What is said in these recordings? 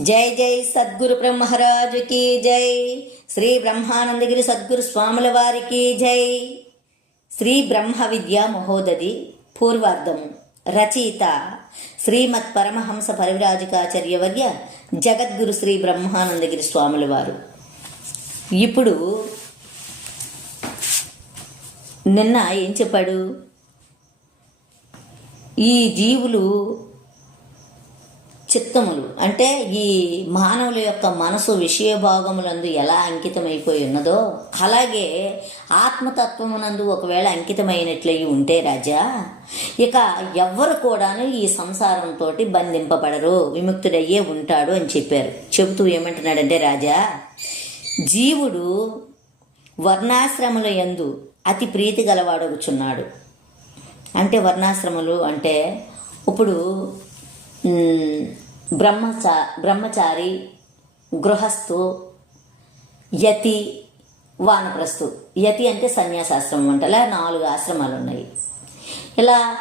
జై జై సద్గురు బ్రహ్మరాజుకి జై. శ్రీ బ్రహ్మానందగిరి సద్గురు స్వాముల వారికి జై. శ్రీ బ్రహ్మ విద్యా మహోదది పూర్వార్ధము రచయిత శ్రీమత్ పరమహంస పరివిరాజకాచార్యవర్య జగద్గురు శ్రీ బ్రహ్మానందగిరి స్వాముల వారు. ఇప్పుడు నిన్న ఏం చెప్పాడు? ఈ జీవులు చిత్తములు. అంటే ఈ మానవుల యొక్క మనసు విషయ భాగములందు ఎలా అంకితమైపోయి ఉన్నదో అలాగే ఆత్మతత్వమునందు ఒకవేళ అంకితమైనట్లయి ఉంటే రాజా ఇక ఎవ్వరు కూడాను ఈ సంసారంతో బంధింపబడరు విముక్తుడయ్యే ఉంటాడు అని చెప్పారు. చెబుతూ ఏమంటున్నాడంటే రాజా జీవుడు వర్ణాశ్రముల యందు అతి ప్రీతి గలవాడగుచున్నాడు. అంటే వర్ణాశ్రములు అంటే ఇప్పుడు బ్రహ్మచా బ్రహ్మచారి గృహస్థు యతి వానప్రస్థు. యతి అంటే సన్యాసాశ్రమం అంట. ఇలా నాలుగు ఆశ్రమాలు ఉన్నాయి ఇలా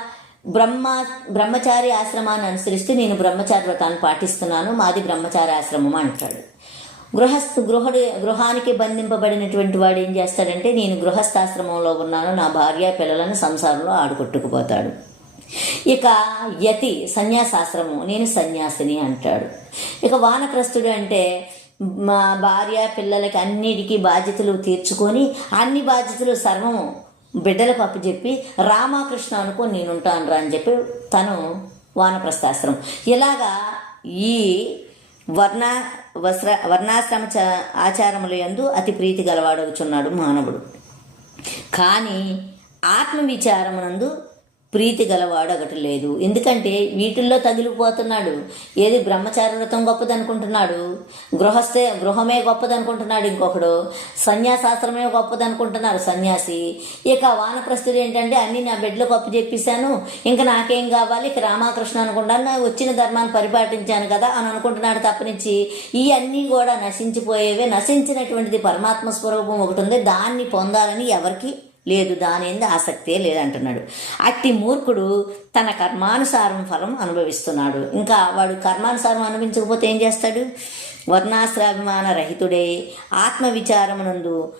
బ్రహ్మ బ్రహ్మచారి ఆశ్రమాన్ని అనుసరిస్తూ నేను బ్రహ్మచారి వ్రతాన్ని పాటిస్తున్నాను మాది బ్రహ్మచారి ఆశ్రమం అంటాడు. గృహస్థు గృహడు గృహానికి బంధింపబడినటువంటి వాడు ఏం చేస్తాడంటే నేను గృహస్థాశ్రమంలో ఉన్నాను నా భార్య పిల్లలను సంసారంలో ఆడుకొట్టుకుపోతాడు. ఇక యతి సన్యాసాశ్రమం నేను సన్యాసిని అంటాడు. ఇక వానప్రస్థుడు అంటే మా భార్య పిల్లలకి అన్నిటికీ బాధ్యతలు తీర్చుకొని అన్ని బాధ్యతలు సర్వము బిడ్డలకు అప్పచెప్పి రామకృష్ణ అనుకో నేనుంటాను రా అని చెప్పి తను వానప్రస్థాశ్రమం. ఇలాగా ఈ వర్ణ వస్త్ర వర్ణాశ్రమ చ ఆచారముల యందు అతి ప్రీతి గలవాడవుచున్నాడు మానవుడు. కానీ ఆత్మవిచారమునందు ప్రీతి గలవాడు ఒకటి లేదు. ఎందుకంటే వీటిల్లో తగిలిపోతున్నాడు. ఏది బ్రహ్మచారి వ్రతం గొప్పదనుకుంటున్నాడు? గృహస్థే గృహమే గొప్పదనుకుంటున్నాడు ఇంకొకడు. సన్యాసాస్త్రమే గొప్పదనుకుంటున్నారు సన్యాసి. ఇక వానప్రస్థుడు ఏంటంటే అన్ని నా బెడ్లో గొప్ప చెప్పేశాను. ఇంకా నాకేం కావాలి? ఇక రామకృష్ణ అనుకుంటాను వచ్చిన ధర్మాన్ని పరిపాటించాను కదా అని అనుకుంటున్నాడు తప్పనించి. ఈ అన్నీ కూడా నశించిపోయేవే. నశించినటువంటిది పరమాత్మ స్వరూపం ఒకటి ఉంది. దాన్ని పొందాలని ఎవరికి లేదు దాని ఎందు ఆసక్తే లేదంటున్నాడు అట్టి మూర్ఖుడు తన కర్మానుసారం ఫలం అనుభవిస్తున్నాడు. ఇంకా వాడు కర్మానుసారం అనుభవించకపోతే ఏం చేస్తాడు? వర్ణాశ్రాభిమాన రహితుడే ఆత్మవిచారమునందు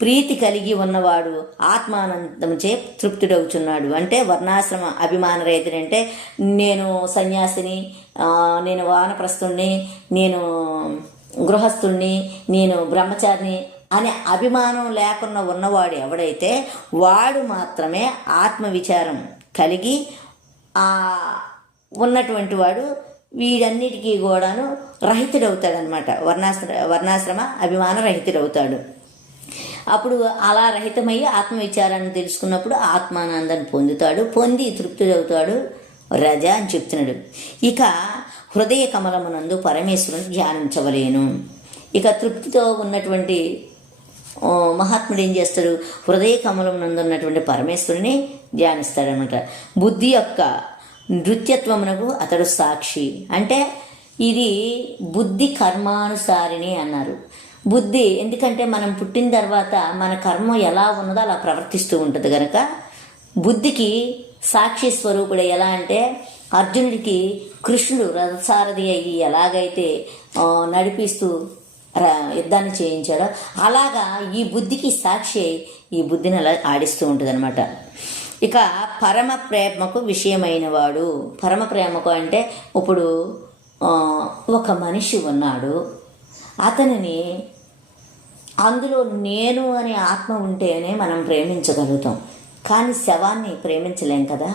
ప్రీతి కలిగి ఉన్నవాడు ఆత్మానందంచే తృప్తుడవుచున్నాడు. అంటే వర్ణాశ్రమ అభిమాన రైతుడంటే నేను సన్యాసిని నేను వానప్రస్తుణ్ణి నేను గృహస్థుణ్ణి నేను బ్రహ్మచారిని అనే అభిమానం లేకుండా ఉన్నవాడు ఎవడైతే వాడు మాత్రమే ఆత్మవిచారం కలిగి ఆ ఉన్నటువంటి వాడు వీడన్నిటికీ కూడాను రహితుడవుతాడనమాట. వర్ణాశ్ర వర్ణాశ్రమ అభిమాన రహితుడవుతాడు. అప్పుడు అలా రహితమయ్యి ఆత్మవిచారాన్ని తెలుసుకున్నప్పుడు ఆత్మానందాన్ని పొందుతాడు పొంది తృప్తుడవుతాడు రజ అని చెప్తున్నాడు. ఇక హృదయ కమలమునందు పరమేశ్వరుని ధ్యానించవలేను. ఇక తృప్తితో ఉన్నటువంటి మహాత్ముడు ఏం చేస్తాడు? హృదయ కమలం ఉన్నటువంటి పరమేశ్వరుని ధ్యానిస్తాడనమాట. బుద్ధి యొక్క నృత్యత్వమునకు అతడు సాక్షి. అంటే ఇది బుద్ధి కర్మానుసారిణి అన్నారు. బుద్ధి ఎందుకంటే మనం పుట్టిన తర్వాత మన కర్మ ఎలా ఉన్నదో అలా ప్రవర్తిస్తూ ఉంటుంది కనుక బుద్ధికి సాక్షి స్వరూపుడు ఎలా అంటే అర్జునుడికి కృష్ణుడు రథసారథి అయ్యి ఎలాగైతే నడిపిస్తూ యుద్ధాన్ని చేయించాడో. అలాగా ఈ బుద్ధికి సాక్షి ఈ బుద్ధిని అలా ఆడిస్తూ ఉంటుంది అనమాట ఇక పరమ ప్రేమకు విషయమైన వాడు పరమ ప్రేమకు అంటే ఇప్పుడు ఒక మనిషి ఉన్నాడు. అతనిని అందులో నేను అనే ఆత్మ ఉంటేనే మనం ప్రేమించగలుగుతాం. కానీ శవాన్ని ప్రేమించలేం కదా?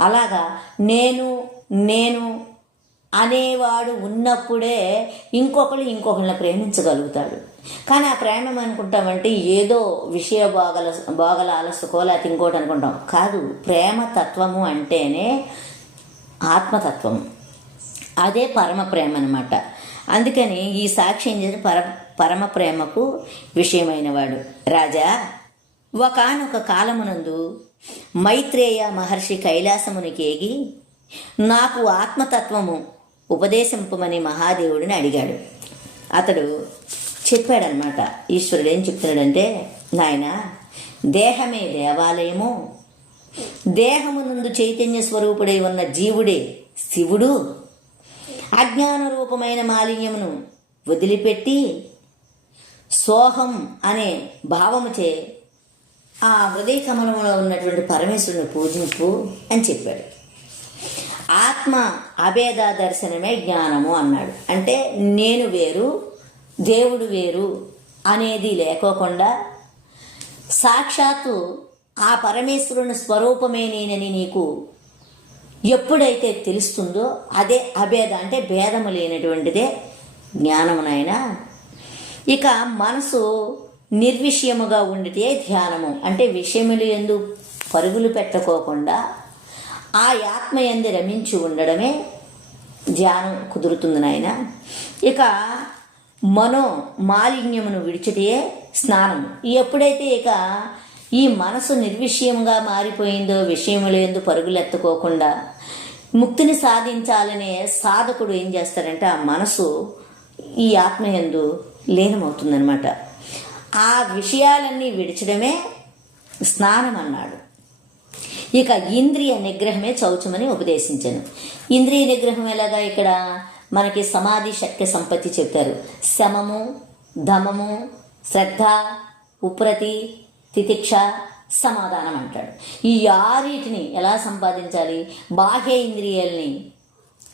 అలాగా నేను నేను అనేవాడు ఉన్నప్పుడే ఇంకొకళ్ళు ఇంకొకళ్ళని ప్రేమించగలుగుతాడు. కానీ ఆ ప్రేమ అనుకుంటామంటే ఏదో విషయ భోగల బాగల అలసుకో లేకపోతే ఇంకోటి అనుకుంటాం. కాదు ప్రేమ తత్వము అంటేనే ఆత్మతత్వము. అదే పరమ ప్రేమ అనమాట అందుకని ఈ సాక్షి ఏం చేసిన పర పరమ ప్రేమకు విషయమైనవాడు రాజా ఒకనొక కాలమునందు మైత్రేయ మహర్షి కైలాసమునికేగి నాకు ఆత్మతత్వము ఉపదేశింపమని మహాదేవుడిని అడిగాడు. అతడు చెప్పాడనమాట ఈశ్వరుడు ఏం చెప్తున్నాడంటే నాయన దేహమే దేవాలయము. దేహమునందు చైతన్య స్వరూపుడై ఉన్న జీవుడే శివుడు. అజ్ఞాన రూపమైన మాలిన్యమును వదిలిపెట్టి సోహం అనే భావముచే ఆ హృదయ కమలంలో ఉన్నటువంటి పరమేశ్వరుని పూజింపు అని చెప్పాడు. ఆత్మ అభేద దర్శనమే జ్ఞానము అన్నాడు. అంటే నేను వేరు దేవుడు వేరు అనేది లేకోకుండా సాక్షాత్తు ఆ పరమేశ్వరుని స్వరూపమే నేనని నీకు ఎప్పుడైతే తెలుస్తుందో అదే అభేద అంటే భేదము లేనటువంటిదే జ్ఞానమునైనా ఇక మనసు నిర్విషయముగా ఉండితే ధ్యానము. అంటే విషయములు ఎందు పరుగులు పెట్టుకోకుండా ఆ ఆత్మ రమించి ఉండడమే ధ్యానం కుదురుతుంది నాయన. ఇక మనో మాలిన్యమును విడిచితే స్నానం ఎప్పుడైతే ఇక ఈ మనసు నిర్విషయంగా మారిపోయిందో విషయములందు పరుగులెత్తుకోకుండా ముక్తిని సాధించాలనే సాధకుడు ఏం చేస్తారంటే ఆ మనసు ఈ ఆత్మయందు లీనమవుతుందనమాట ఆ విషయాలన్నీ విడిచడమే స్నానం అన్నాడు ఇక ఇంద్రియ నిగ్రహమే చౌచమని ఉపదేశించాను. ఇంద్రియ నిగ్రహం ఎలాగా ఇక్కడ? మనకి సమాధి శక్తి సంపత్తి చెప్పారు. శమము ధమము శ్రద్ధ ఉప్రతి తితిక్ష సమాధానం అంటాడు. ఈ ఆరిటిని ఎలా సంపాదించాలి? బాహ్య ఇంద్రియాల్ని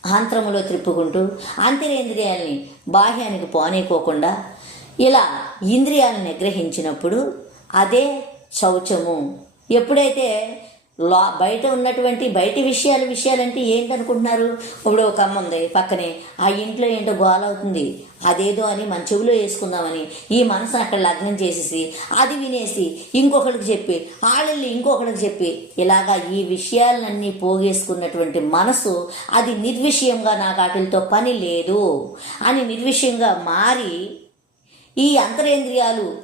ఆంత్రములో త్రిప్పుకుంటూ అంతరేంద్రియాల్ని బాహ్యానికి పోనీకోకుండా ఇలా ఇంద్రియాలను నిగ్రహించినప్పుడు అదే శౌచము ఎప్పుడైతే లా బయట ఉన్నటువంటి బయటి విషయాలు విషయాలంటే ఏంటనుకుంటున్నారు? ఇప్పుడు ఒక అమ్మ ఉంది పక్కనే ఆ ఇంట్లో ఏంటో గోలవుతుంది అదేదో అని మన చెవిలో వేసుకుందామని ఈ మనసు అక్కడ లగ్నం చేసేసి అది వినేసి ఇంకొకరికి చెప్పి ఆళ్ళల్ని ఇంకొకరికి చెప్పి ఇలాగా ఈ విషయాలన్నీ పోగేసుకున్నటువంటి మనసు అది నిర్విషయంగా నాకు వాటితో పని లేదు. అని నిర్విషయంగా మారి ఈ అంతరేంద్రియాలు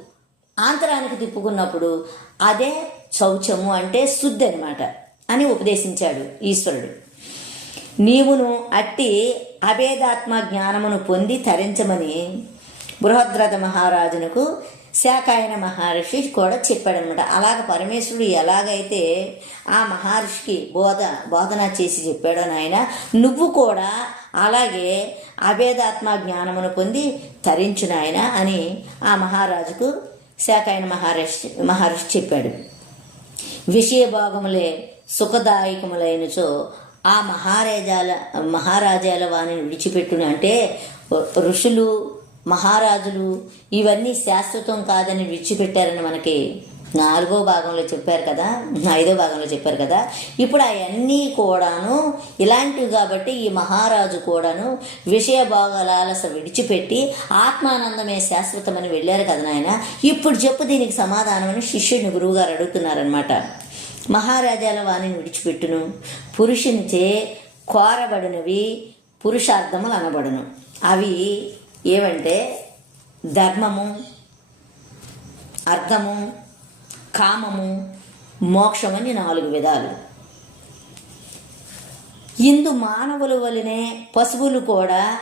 ఆంతరానికి తిప్పుకున్నప్పుడు అదే శౌచము అంటే శుద్ధి అనమాట అని ఉపదేశించాడు ఈశ్వరుడు. నీవును అట్టి అభేదాత్మ జ్ఞానమును పొంది తరించమని బృహద్రథ మహారాజునకు శాకాయన మహర్షి కూడా చెప్పాడనమాట అలాగ పరమేశ్వరుడు ఎలాగైతే ఆ మహర్షికి బోధ బోధన చేసి చెప్పాడో నాయన నువ్వు కూడా అలాగే అభేదాత్మ జ్ఞానమును పొంది తరించు నాయన అని ఆ మహారాజుకు శాకాయన మహర్షి మహర్షి చెప్పాడు. విషయ భాగములే సుఖదాయకములైనచో ఆ మహారాజాల మహారాజాల వాణిని విడిచిపెట్టును. అంటే ఋషులు మహారాజులు ఇవన్నీ శాశ్వతం కాదని విడిచిపెట్టారని మనకి నాలుగో భాగంలో చెప్పారు కదా ఐదో భాగంలో చెప్పారు కదా ఇప్పుడు అవన్నీ కూడాను ఇలాంటివి కాబట్టి ఈ మహారాజు కూడాను విషయ భాగాలాలస విడిచిపెట్టి ఆత్మానందమే శాశ్వతమని వెళ్ళారు కదా నాయన. ఇప్పుడు చెప్పు దీనికి సమాధానం అని శిష్యుడిని గురువుగారు అడుగుతున్నారనమాట మహారాజాల వాణిని విడిచిపెట్టును పురుషునిచే కోరబడినవి పురుషార్థములు అనబడును. అవి ఏవంటే ధర్మము అర్థము కామము మోక్షమని నాలుగు విధాలు. ఇందు మానవుల వలనే పశువులు కూడా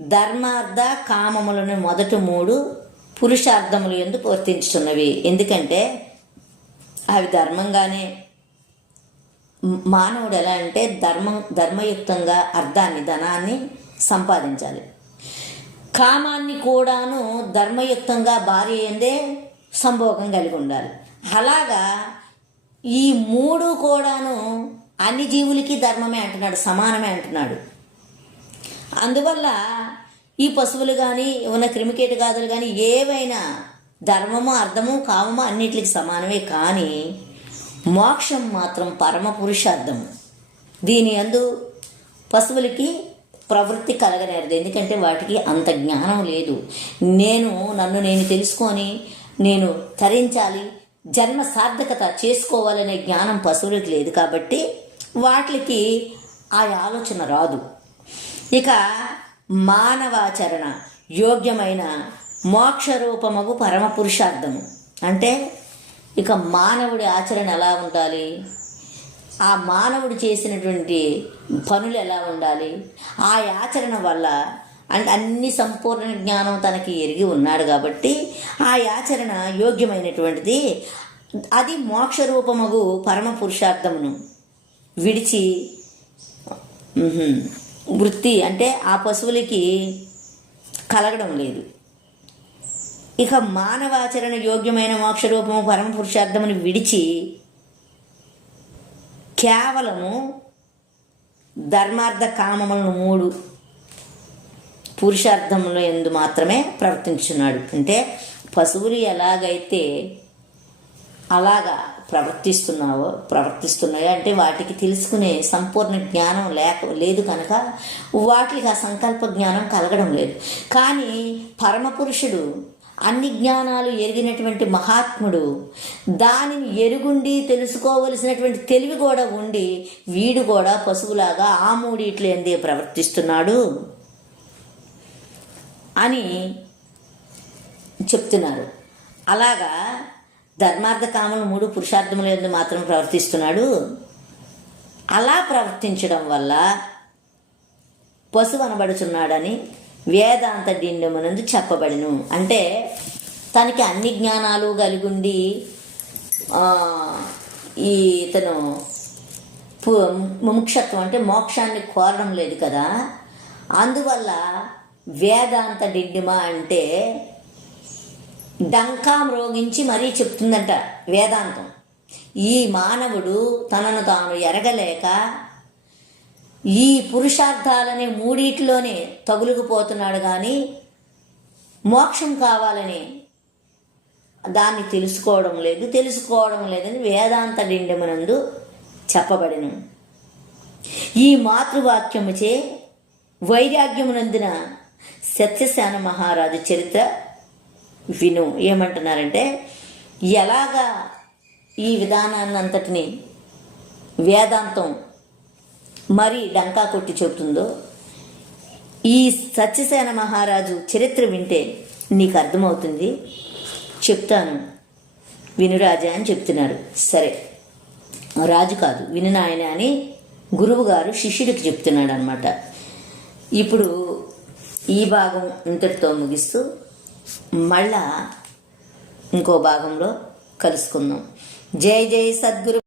ధర్మార్థ కామములను మొదటి మూడు పురుషార్థములు ఎందుకు వర్తించుతున్నవి ఎందుకంటే అవి ధర్మంగానే మానవుడు ఎలా అంటే ధర్మం ధర్మయుక్తంగా అర్థాన్ని ధనాన్ని సంపాదించాలి. కామాన్ని కూడాను ధర్మయుక్తంగా భార్య ఎందే సంభోగం కలిగి ఉండాలి. అలాగా ఈ మూడు కూడాను అన్ని జీవులకి ధర్మమే అంటున్నాడు సమానమే అంటున్నాడు. అందువల్ల ఈ పశువులు కానీ ఉన్న క్రిమికీటగాదులు కానీ ఏవైనా ధర్మము అర్థము కామము అన్నిటికి సమానమే కానీ మోక్షం మాత్రం పరమ పురుషార్థము. దీని అందు పశువులకి ప్రవృత్తి కలగనేరదు. ఎందుకంటే వాటికి అంత జ్ఞానం లేదు. నేను నన్ను నేను తెలుసుకొని నేను తరించాలి జన్మ సార్థకత చేసుకోవాలనే జ్ఞానం పశువులకు లేదు కాబట్టి వాటికి ఆ ఆలోచన రాదు. ఇక మానవాచరణ యోగ్యమైన మోక్షరూపమగు పరమ పురుషార్థము అంటే ఇక మానవుడి ఆచరణ ఎలా ఉండాలి? ఆ మానవుడు చేసినటువంటి పనులు ఎలా ఉండాలి? ఆ ఆచరణ వల్ల అంటే అన్ని సంపూర్ణ జ్ఞానం తనకి ఎరిగి ఉన్నాడు కాబట్టి ఆ ఆచరణ యోగ్యమైనటువంటిది. అది మోక్ష రూపమగు పరమ పురుషార్థమును విడిచి వృత్తి అంటే ఆ పశువులకి కలగడం లేదు. ఇక మానవాచరణ యోగ్యమైన మోక్ష రూపము పరమ పురుషార్థమును విడిచి కేవలము ధర్మార్థ కామములను మూడు పురుషార్థముల ఎందు మాత్రమే ప్రవర్తించున్నాడు అంటే పశువులు ఎలాగైతే అలాగా ప్రవర్తిస్తున్నావో ప్రవర్తిస్తున్నాయో అంటే వాటికి తెలుసుకునే సంపూర్ణ జ్ఞానం లేక లేదు కనుక వాటికి ఆ సంకల్ప జ్ఞానం కలగడం లేదు. కానీ పరమపురుషుడు అన్ని జ్ఞానాలు ఎరిగినటువంటి మహాత్ముడు దానిని ఎరుగుండి తెలుసుకోవలసినటువంటి తెలివి కూడా ఉండి వీడు కూడా పశువులాగా ఆ ఇట్లేందే ప్రవర్తిస్తున్నాడు. అని చెప్తున్నారు. అలాగా ధర్మార్థ కామలు మూడు పురుషార్థముల ఎందు మాత్రం ప్రవర్తిస్తున్నాడు. అలా ప్రవర్తించడం వల్ల పశువు అనబడుచున్నాడని వేదాంత డిండమునందు చెప్పబడిను. అంటే తనకి అన్ని జ్ఞానాలు కలిగుండి ఈ ఇతను ముముక్షత్వం అంటే మోక్షాన్ని కోరడం లేదు కదా. అందువల్ల వేదాంత డిండిమ అంటే డంకా మ్రోగించి మరీ చెప్తుందంట వేదాంతం. ఈ మానవుడు తనను తాను ఎరగలేక ఈ పురుషార్థాలనే మూడిట్లోనే తగులుకుపోతున్నాడు కానీ మోక్షం కావాలని దాన్ని తెలుసుకోవడం లేదు తెలుసుకోవడం లేదని వేదాంత డిండమునందు చెప్పబడిను. ఈ మాతృవాక్యముచే వైరాగ్యమునందున సత్యశాన మహారాజు చరిత్ర విను. ఏమంటున్నారంటే ఎలాగా ఈ విధానాన్ని అంతటిని వేదాంతం మరి డంకా కొట్టి చెబుతుందో ఈ సత్యసేన మహారాజు చరిత్ర వింటే నీకు అర్థమవుతుంది. చెప్తాను. వినురాజా అని చెప్తున్నారు సరే. రాజు కాదు విను నాయన అని గురువుగారు శిష్యుడికి చెప్తున్నాడు అనమాట ఇప్పుడు ఈ భాగం ఇంతటితో ముగిస్తూ మళ్ళా ఇంకో భాగంలో కలుసుకుందాం. జై జై సద్గురు